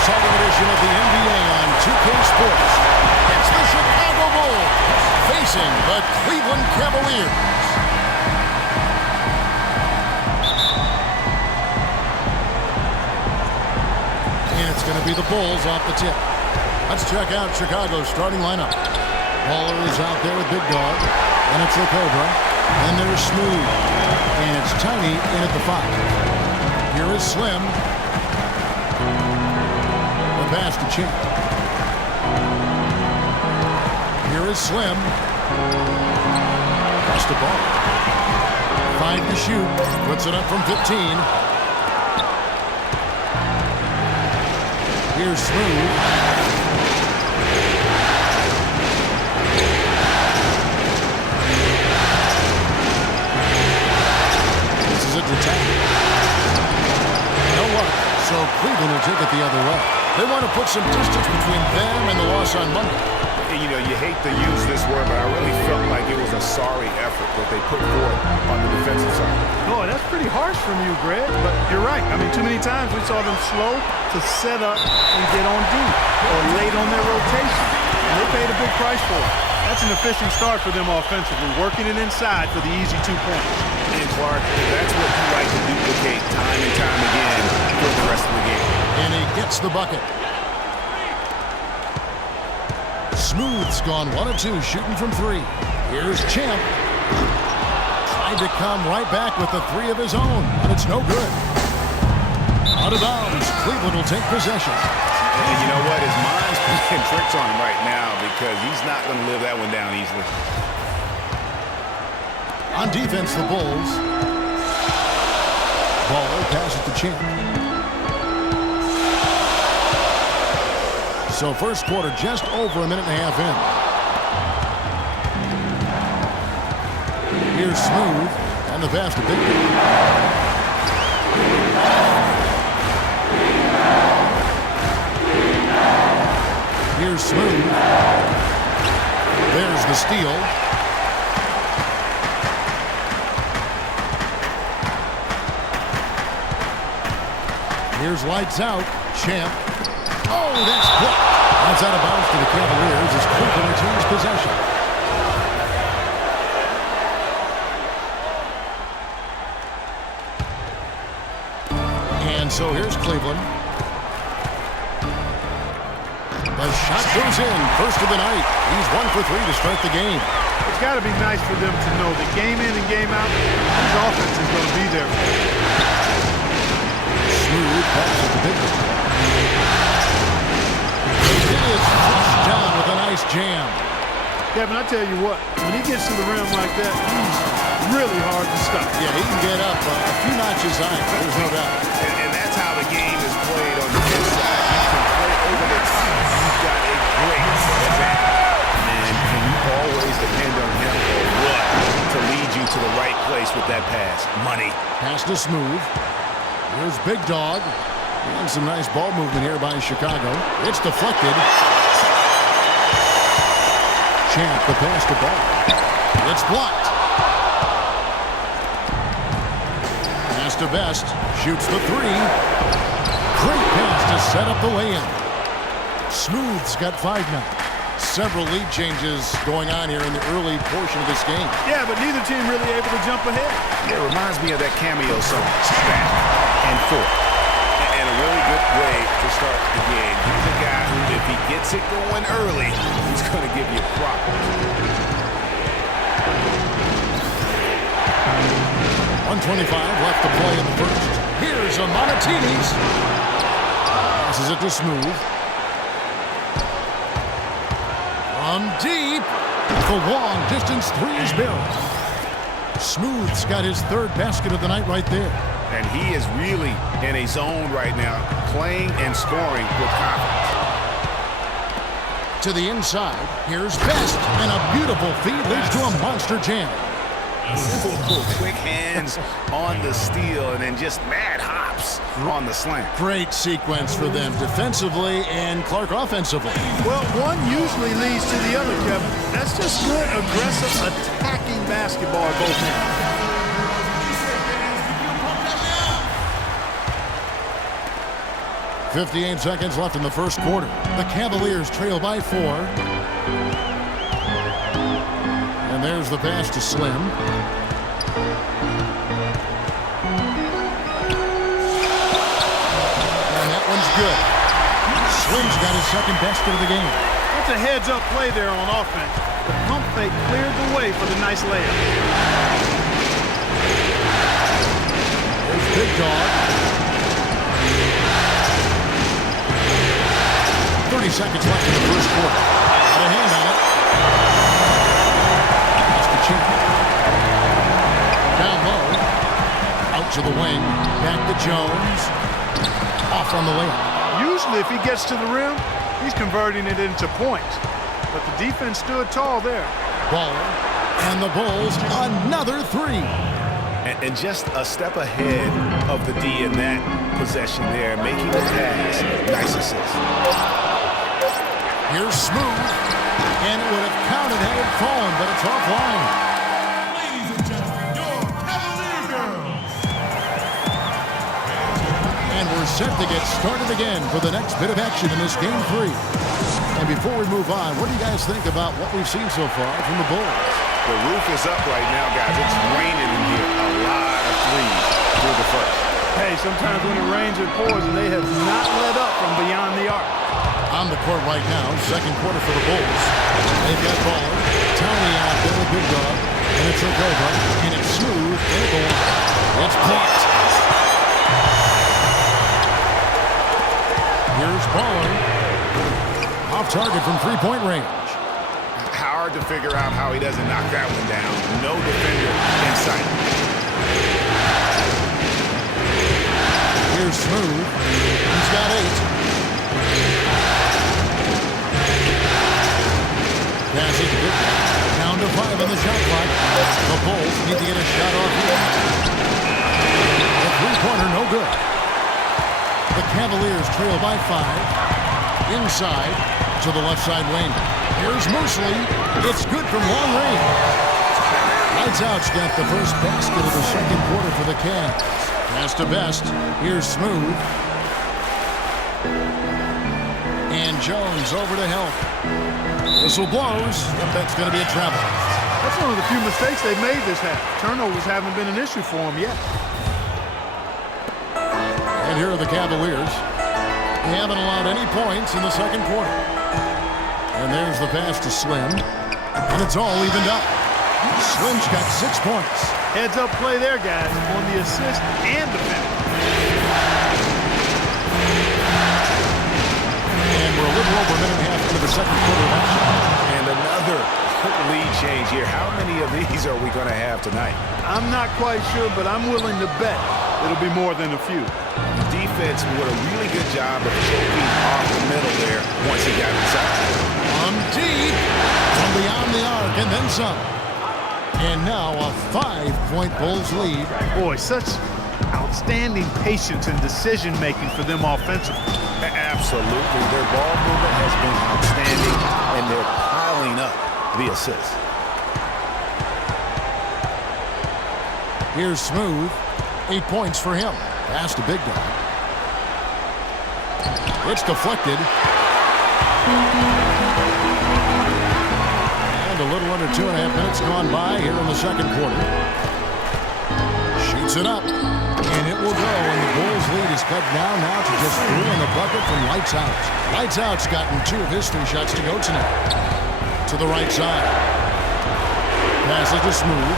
exciting edition of the NBA on 2K Sports. It's the Chicago Bulls facing the Cleveland Cavaliers. And it's going to be the Bulls off the tip. Let's check out Chicago's starting lineup. Baller is out there with Big Dog. And it's the Cobra. And there's Smooth. And it's Tiny in at the 5. Here is Slim. The pass to Champ. Here is Slim. Pass to Ball. 5 to shoot. Puts it up from 15. Here's Smooth. This is a attack. No luck. So Cleveland will take it the other way. They want to put some distance between them and the loss on Monday. You know, you hate to use this word, but I really felt like it was a sorry effort that they put forth on the defensive side. Boy, that's pretty harsh from you, Greg, but you're right. I mean, too many times we saw them slow to set up and get on deep or late on their rotation. And they paid a big price for it. That's an efficient start for them offensively, working it inside for the easy 2 points. And Clark, that's what you like to duplicate time and time again for the rest of the game. And he gets the bucket. Smooth's gone 1 of 2, shooting from 3. Here's Champ. Tried to come right back with the 3 of his own, but it's no good. Out of bounds. Cleveland will take possession. And you know what? His mind's playing tricks on him right now because he's not going to live that one down easily. On defense, the Bulls. Baller passes to Champ. So first quarter just over a minute and a half in. Here's Smooth and the pass to Big Dog. Here's Smooth. There's the steal. Here's lights out. Champ. Oh, that's blocked. That's out of bounds to the Cavaliers as Cleveland retains possession. And so here's Cleveland. The shot goes in. First of the night. He's 1 for 3 to start the game. It's got to be nice for them to know that game in and game out, his offense is going to be there. Smooth pass at the big one. It is flushed down with a nice jam. Kevin, I tell you what, when he gets to the rim like that, he's really hard to stop. Yeah, he can get up a few notches high. There's no doubt. And that's how the game is played on the inside. You can play over the top. You've got a great advantage. And can you always depend on him or what to lead you to the right place with that pass? Money. Pass to Smooth. Here's Big Dog. And some nice ball movement here by Chicago. It's deflected. Champ, the pass to Ball. It's blocked. Pass to Best. Shoots the 3. Great pass to set up the lay-in. Smooth's got 5 now. Several lead changes going on here in the early portion of this game. Yeah, but neither team really able to jump ahead. It reminds me of that cameo song, Back and Forth. And a really good way to start the game. He's a guy who, if he gets it going early, he's going to give you problems. 1:25 left to play in the first. Here's a Monatini's. Passes it to Smooth. From deep. The long distance 3 is barreled. Smooth's got his 3rd basket of the night right there. And he is really in a zone right now, playing and scoring with confidence. To the inside, here's Best, and a beautiful feed leads to a monster jam. Quick hands on the steal, and then just mad hops on the slam. Great sequence for them defensively and Clark offensively. Well, one usually leads to the other, Kevin. That's just good, aggressive, attacking basketball at both ends. 58 seconds left in the first quarter. The Cavaliers trail by 4. And there's the pass to Slim. And that one's good. Slim's got his second basket of the game. That's a heads-up play there on offense. The pump fake cleared the way for the nice layup. There's Big Dog. 30 seconds left in the first quarter. Got a hand on it. That's the cheat. Down low. Out to the wing. Back to Jones. Off on the layup. Usually if he gets to the rim, he's converting it into points. But the defense stood tall there. Baller. And the Bulls, another 3. And just a step ahead of the D in that possession there, making the pass. Nice assist. Here's Smooth. And it would have counted had it fallen, but it's offline. Ladies and gentlemen, your Cavalier girls. And we're set to get started again for the next bit of action in this game 3. And before we move on, what do you guys think about what we've seen so far from the Bulls? The roof is up right now, guys. It's raining in here. A lot of threes through the first. Hey, sometimes when it rains, it pours, and they have not let up from beyond the arc. On the court right now, second quarter for the Bulls. They've got Baller, Tony out there with Big Dog, and it's over, and it's Smooth, and the one. It's blocked. Here's Baller. Off target from three-point range. Hard to figure out how he doesn't knock that one down. No defender in sight. Here's Smooth. He's got 8. Pass it to Big Dog. Down to 5 on the shot clock. The Bulls need to get a shot off here. The three-pointer, no good. The Cavaliers trail by 5. Inside to the left side lane. Here's Mosley. It's good from long range. Lights Out's got the first basket of the second quarter for the Cavs. Pass to Best. Here's Smooth. And Jones over to help. Whistle blows. That's going to be a travel. That's one of the few mistakes they've made this half. Turnovers haven't been an issue for them yet. And here are the Cavaliers. They haven't allowed any points in the second quarter. And there's the pass to Slim. And it's all evened up. Slim's got 6 points. Heads up play there, guys, on the assist and defense. And we're a little over a minute and a half into the second quarter of action. And another lead change here. How many of these are we going to have tonight? I'm not quite sure, but I'm willing to bet it'll be more than a few. The defense did a really good job of choking off the middle there once he got inside. From deep, from beyond the arc, and then some. And now a 5-point Bulls lead. Boy, such outstanding patience and decision-making for them offensively. Absolutely. Their ball movement has been outstanding, and they're piling up the assists. Here's Smooth. 8 points for him. Pass to Big Dog. It's deflected. And a little under 2.5 minutes gone by here in the second quarter. Shoots it up. And it will go. And the Bulls lead is cut down now to just 3 in the bucket from Lights Out. Lights Out's gotten 2 of his 3 shots to go tonight. To the right side. Pass it to Smooth.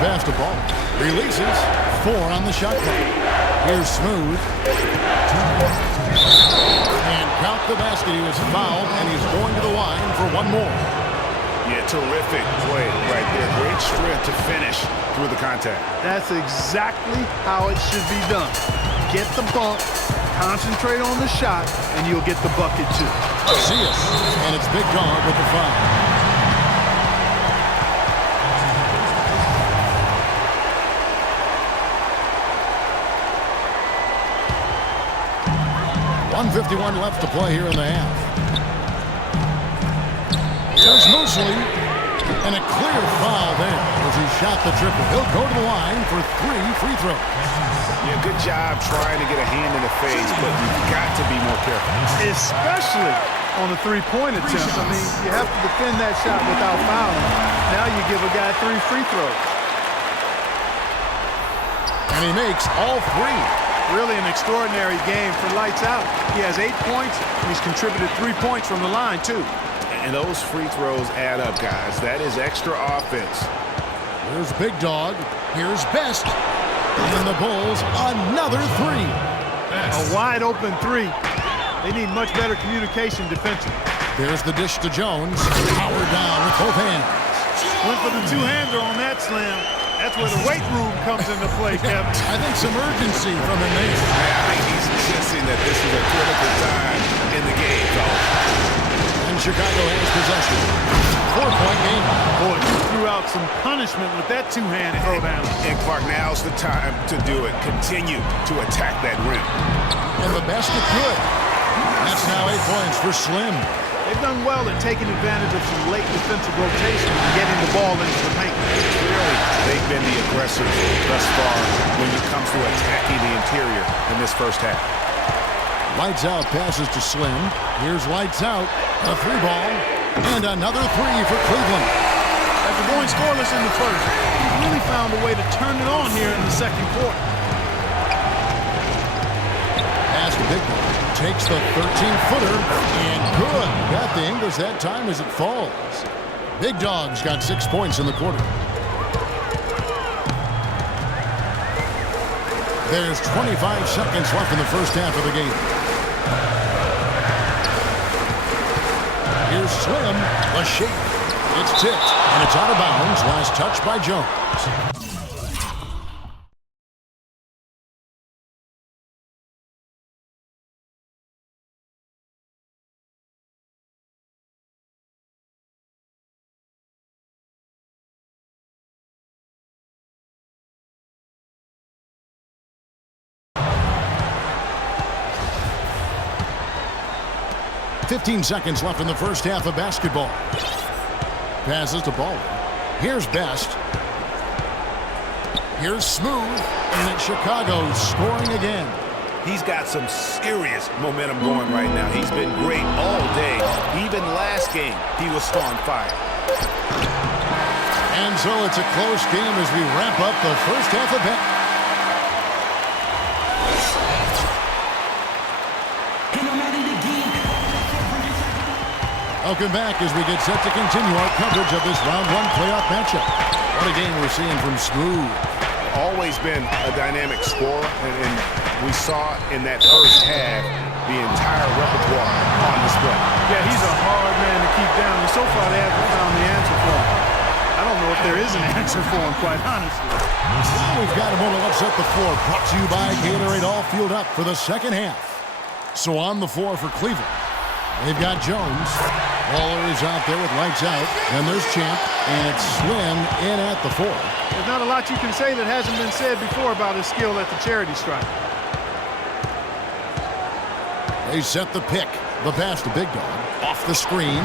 Pass to Ball. Releases. 4 on the shot clock. Here's Smooth. And count the basket. He was fouled, and he's going to the line for 1 more. Yeah, terrific play right there. Great strength to finish through the contact. That's exactly how it should be done. Get the bump, concentrate on the shot, and you'll get the bucket too. See us. And it's Big Dog with the foul. 1:51 left to play here in the half. Here's Mosley. And a clear foul there as he shot the triple. He'll go to the line for 3 free throws. Yeah, good job trying to get a hand in the face, but you've got to be more careful. Especially on a three-point attempt. I mean, you have to defend that shot without fouling. Now you give a guy 3 free throws. And he makes all 3. Really an extraordinary game for Lights Out. He has 8 points, and he's contributed 3 points from the line, too. And those free throws add up, guys. That is extra offense. Here's Big Dog. Here's Best. And the Bulls, another 3. A wide-open 3. They need much better communication defensively. There's the dish to Jones. Power down with both hands. Went for the two-hander on that slam. That's where the weight room comes into play, Kevin. I think some urgency from him there. I think he's sensing that this is a critical time in the game, fellas. And Chicago has possession. 4-point game. Boy, he threw out some punishment with that two-hand throwdown. And Clark, now's the time to do it. Continue to attack that rim. And the basket good. That's now 8 points for Slim. They've done well at taking advantage of some late defensive rotation and getting the ball into the paint. Clearly, they've been the aggressors thus far when it comes to attacking the interior in this first half. Lights Out passes to Slim. Here's Lights Out. A 3-ball. And another 3 for Cleveland. After going scoreless in the first, he really found a way to turn it on here in the second quarter. Pass to Big Dog. Takes the 13-footer. And good. Got the English that time as it falls. Big Dog's got 6 points in the quarter. There's 25 seconds left in the first half of the game. Here's Slim, a shake. It's tipped, and it's out of bounds. Last touch by Jones. Fifteen seconds left in the first half of basketball. Passes to Ball. Here's Best. Here's Smooth. And then Chicago's scoring again. He's got some serious momentum going right now. He's been great all day. Even last game, he was on fire. And so it's a close game as we wrap up the first half of basketball. Welcome back as we get set to continue our coverage of this round 1 playoff matchup. What a game we're seeing from Smooth. Always been a dynamic scorer, and we saw in that first half the entire repertoire on display. Yeah, he's a hard man to keep down, and so far they haven't found the answer for him. I don't know if there is an answer for him, quite honestly. We've got a moment. Let's set the floor. Brought to you by Gatorade, all fueled up for the second half. So on the floor for Cleveland, they've got Jones. Waller is out there with Lights Out. Then there's Champ, and it's Slim in at the 4. There's not a lot you can say that hasn't been said before about his skill at the charity stripe. They set the pick. The pass to Big Dog. Off the screen.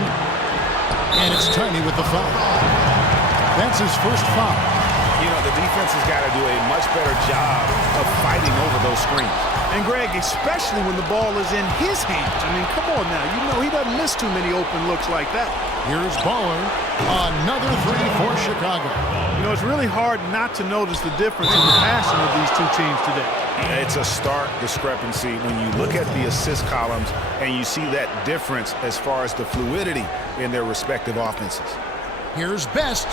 And it's Tiny with the foul. That's his first foul. You know, the defense has got to do a much better job of fighting over those screens. And Greg, especially when the ball is in his hands. I mean, come on now. You know he doesn't miss too many open looks like that. Here's Baller. Another 3 for Chicago. You know, it's really hard not to notice the difference in the passing of these two teams today. It's a stark discrepancy when you look at the assist columns and you see that difference as far as the fluidity in their respective offenses. Here's Best.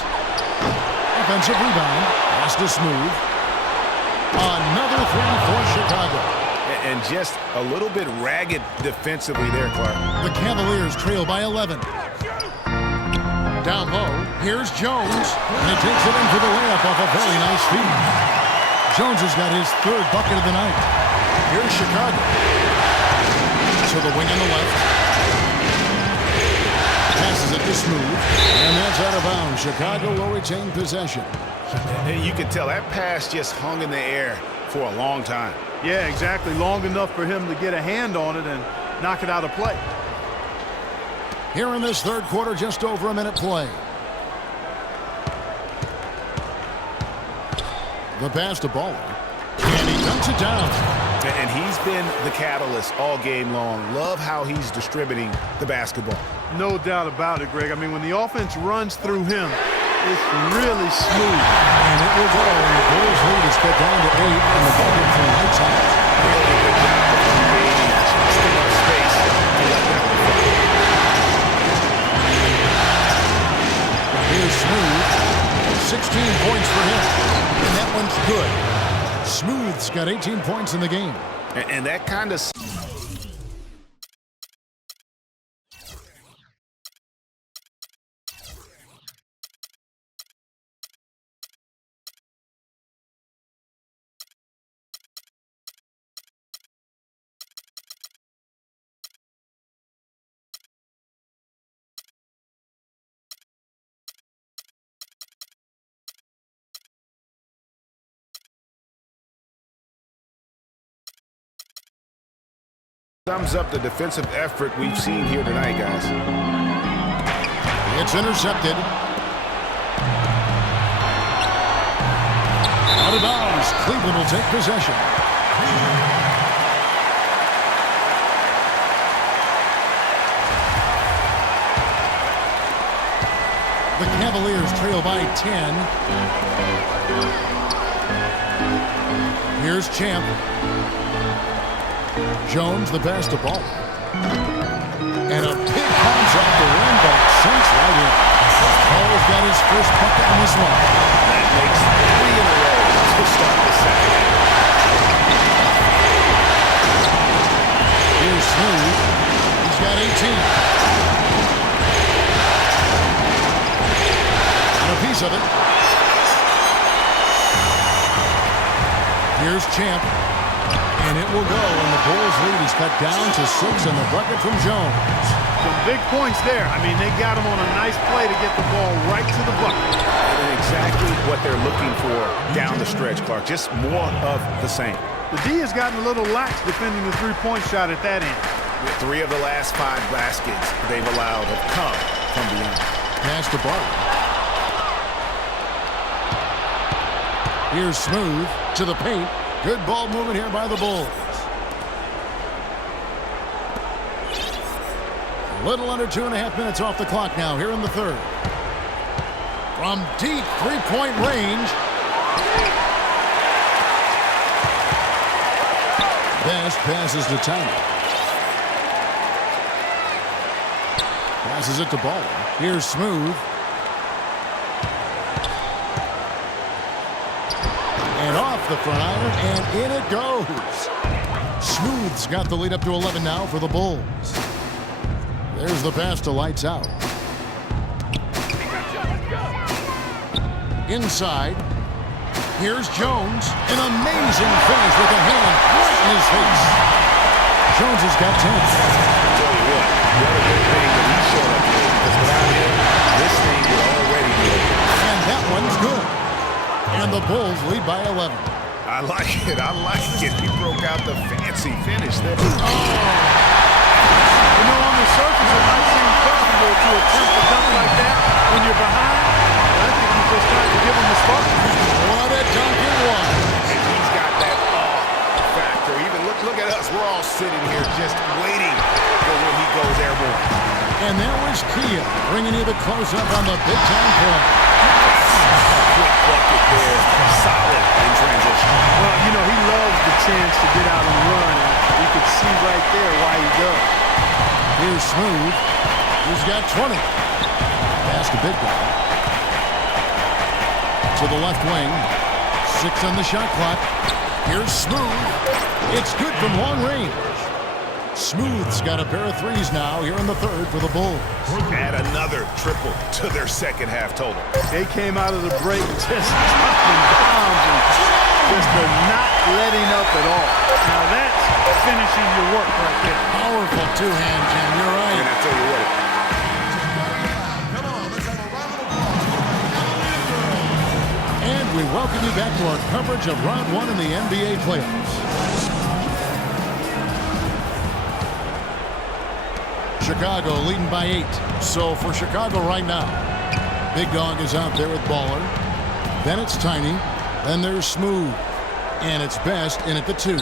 Offensive rebound. Pass to Smooth. Another 3 for Chicago. And just a little bit ragged defensively there, Clark. The Cavaliers trail by 11. Down low, here's Jones. And he takes it in for the layup off a very nice feed. Jones has got his 3rd bucket of the night. Here's Chicago. To the wing on the left. Passes it to Smooth. And that's out of bounds. Chicago will retain possession. And you can tell that pass just hung in the air for a long time. Yeah, exactly. Long enough for him to get a hand on it and knock it out of play. Here in this 3rd quarter, just over a minute play. The pass to Baller. And he dunks it down. And he's been the catalyst all game long. Love how he's distributing the basketball. No doubt about it, Greg. I mean, when the offense runs through him, it's really smooth. And it will go. And the Bulls lead is cut down to 8 in the bucket from lights out. Really good job of creating just enough space to let that one go. Here's Smooth. 16 points for him. And that one's good. Smooth's got 18 points in the game. And that kind of... sums up the defensive effort we've seen here tonight, guys. It's intercepted. Out of bounds. Cleveland will take possession. The Cavaliers trail by 10. Here's Champ. Jones, the pass to Ball. And a big bounce off the rim, but it sinks right in. Ball's got his first bucket in this one. That makes 3 in a row to start the second half. Here's Smooth. He's got 18. And a piece of it. Here's Champ. And it will go, and the Bulls lead is cut down to 6 in the bucket from Jones. Some big points there. I mean, they got him on a nice play to get the ball right to the bucket. And exactly what they're looking for down the stretch, Clark. Just more of the same. The D has gotten a little lax defending the three-point shot at that end. 3 of the last 5 baskets they've allowed have come from beyond. Pass to Barton. Here's Smooth to the paint. Good ball movement here by the Bulls. A little under 2.5 minutes off the clock now here in the third. From deep three-point range. Best passes to Tiny. Passes it to Ball. Here's Smooth. And off the front iron, and in it goes. Smooth's got the lead up to 11 now for the Bulls. There's the pass to lights out. Inside. Here's Jones. An amazing finish with a hand right in his face. Jones has got 10. I'll tell you what a good thing that he showed up here, because without him, this thing would already be over. And that one's good. And the Bulls lead by 11. I like it. I like it. He broke out the fancy finish there. You know, on the surface, it might seem questionable to attempt a dunk like that when you're behind. I think he's just trying to give him the spark. What a dunk it was. And he's got that factor. Even look at us. We're all sitting here just waiting for when he goes airborne. And there was Kia bringing you the close-up on the big-time play. Quick bucket there. Solid in transition. Well, you know, he loves the chance to get out and run. And you could see right there why he does. Here's Smooth. He's got 20. Pass to Big Guy. To the left wing. 6 on the shot clock. Here's Smooth. It's good from long range. Smooth's got a pair of threes now here in the third for the Bulls. Add another triple to their second half total. They came out of the break just dropping bombs and just not letting up at all. Now that's finishing your work right there. Powerful two-hand, Ken. You're right. And I tell you what. Come on, let's have a round of applause. And we welcome you back to our coverage of round 1 in the NBA playoffs. Chicago leading by 8. So for Chicago right now, Big Dog is out there with Baller. Then it's Tiny. Then there's Smooth. And it's Best in at the 2.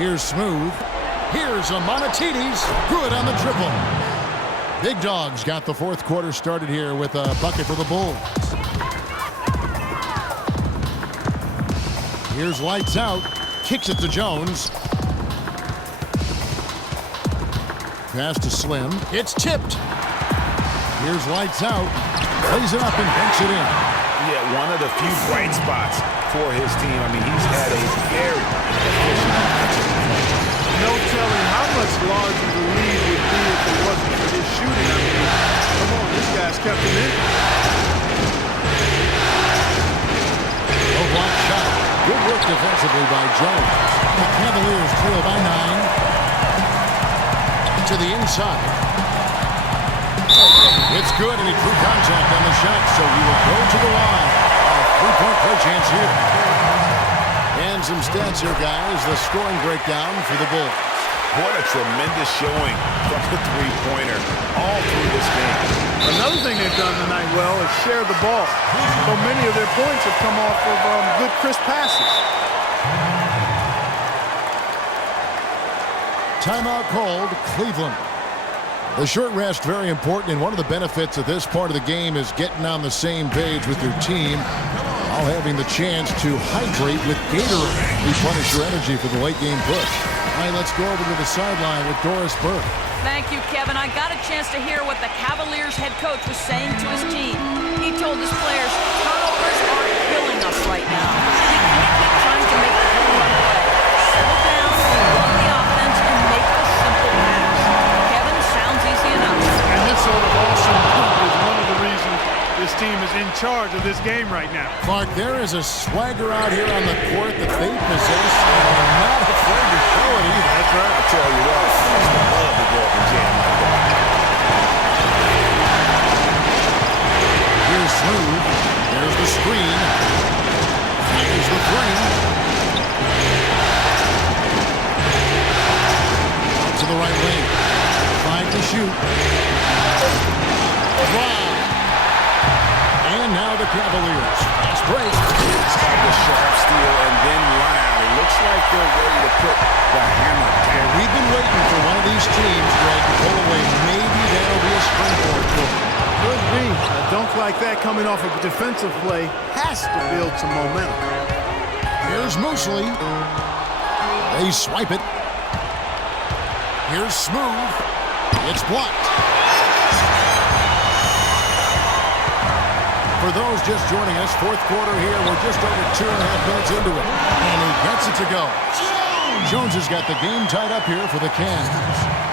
Here's Smooth. Here's Amonatides. Good on the triple. Big Dogs got the fourth quarter started here with a bucket for the Bulls. Here's Lights Out. Kicks it to Jones. Pass to Slim. It's tipped. Here's Lights Out. Plays it up and banks it in. Yeah, one of the few bright spots for his team. I mean, he's had a very efficient offensive performance. No telling how much larger the lead would be if it wasn't for his shooting. I mean, come on, this guy's kept him in. No block shot. Good work defensively by Jones. The Cavaliers trail by 9. To the inside. It's good, and he drew contact on the shot, so he will go to the line. A three-point play chance here. And some stats here, guys. The scoring breakdown for the Bulls. What a tremendous showing from the three-pointer all through this game. Another thing they've done tonight well is share the ball. So many of their points have come off of good, crisp passes. Timeout called, Cleveland. The short rest very important, and one of the benefits of this part of the game is getting on the same page with your team, while having the chance to hydrate with Gatorade. Replenish your energy for the late game push. All right, let's go over to the sideline with Doris Burke. Thank you, Kevin. I got a chance to hear what the Cavaliers head coach was saying to his team. He told his players, turnovers are killing us right now. We can't keep trying to make the home run play. Settle down, run the offense, and make a simple pass. Kevin, sounds easy enough. And this sort of awesome group is one of the reasons this team is in charge of this game right now. Clark, there is a swagger out here on the court that they possess, and they're not afraid to show it either. That's right. I'll tell you what, I used to love to go up and jam like that. Here's Smooth. There's the screen. Here's the 3. To the right wing. 5 to shoot. Wow. And now the Cavaliers. Fast break. The sharp steal and then run out. It looks like they're ready to put the hammer down. We've been waiting for one of these teams, Greg, to pull away. Maybe that'll be a springboard for them. Could be. A dunk like that coming off a defensive play has to build some momentum. Here's Mosley. They swipe it. Here's Smooth. It's blocked. For those just joining us, fourth quarter here. We're just over 2.5 minutes into it. And he gets it to go. Jones has got the game tied up here for the Cavs.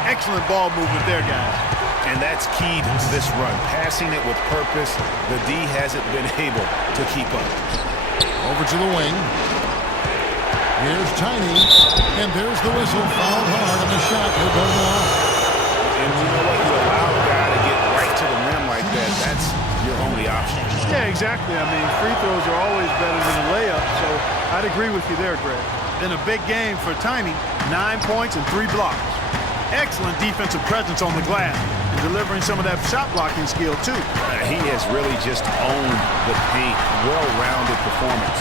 Excellent ball movement there, guys. And that's key to this run. Passing it with purpose. The D hasn't been able to keep up. Over to the wing. Here's Tiny. And there's the whistle. Fouled hard on the shot. He'll go to the line. And you know what? You allow a guy to get right to the rim like that. That's your only option. Yeah, exactly. I mean, free throws are always better than a layup, so I'd agree with you there, Greg. Then a big game for Tiny. 9 points and 3 blocks. Excellent defensive presence on the glass and delivering some of that shot blocking skill, too. He has really just owned the paint. Well-rounded performance.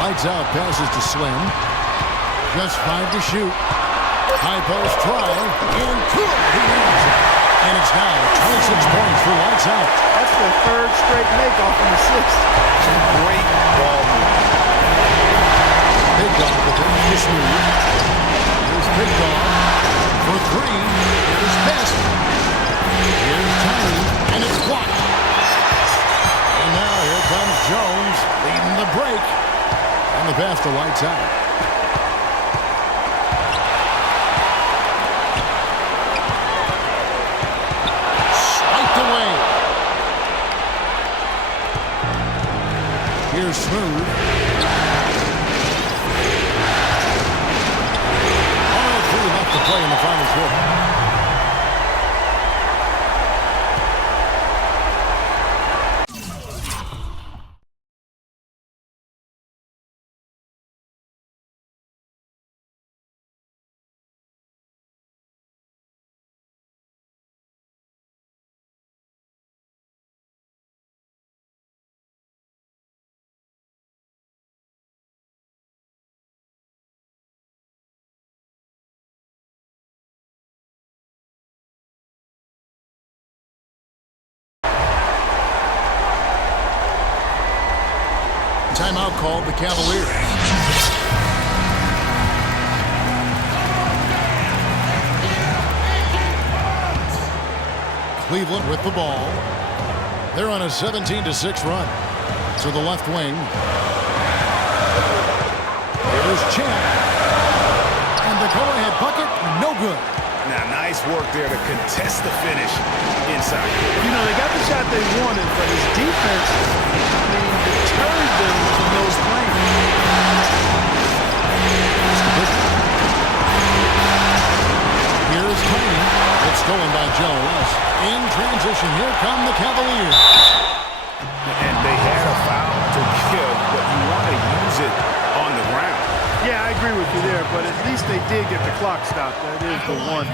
Lights out, passes to Slim. Just 5 to shoot. High post try. And good. He leads it. And it's now 26 points for Lights out. That's the third straight make-off and assist. Great ball movement. Big Dog with it. Here's Smooth. Here's Big Dog for 3. Here's Best. Here's Tiny. And it's blocked. And now here comes Jones leading the break. And the pass to Lights out. Here's Smooth. All 3 left to play in the final quarter. Timeout called the Cavaliers. Cleveland with the ball. They're on a 17-6 run. To the left wing. Here's Champ. And the go-ahead bucket, no good. Now, nice work there to contest the finish inside. You know, they got the shot they wanted, but his defense, deterred them from those plays. Here's Tony. It's stolen by Jones. In transition, here come the Cavaliers. And they had a foul to give, but you want to use it on the ground. Yeah, I agree with you there, but at least they did get the clock stopped. That is the one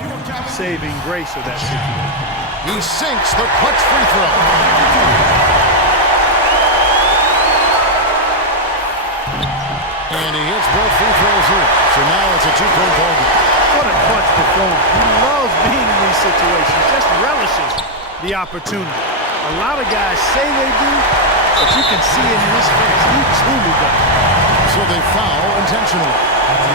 saving grace of that situation. He sinks the clutch free throw. And he hits both free throws here. So now it's a two-point ball game. What a clutch performance. He loves being in these situations, just relishes the opportunity. A lot of guys say they do, but you can see it in his face. He truly does. So they foul intentionally.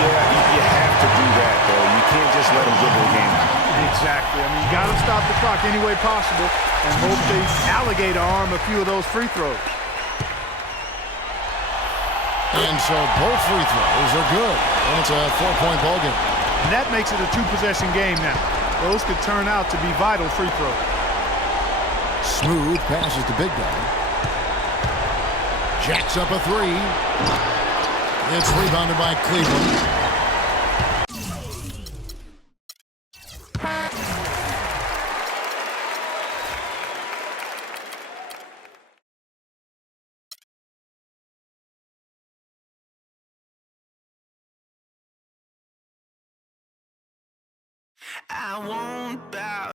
Yeah, you have to do that, though. You can't just let them dribble the game out. Exactly. I mean, you got to stop the clock any way possible and hope they alligator arm a few of those free throws. And so both free throws are good. And it's a four-point ball game. And that makes it a two-possession game now. Those could turn out to be vital free throws. Smooth passes to Big Guy. Jacks up a three. It's rebounded by Cleveland. I won't bow.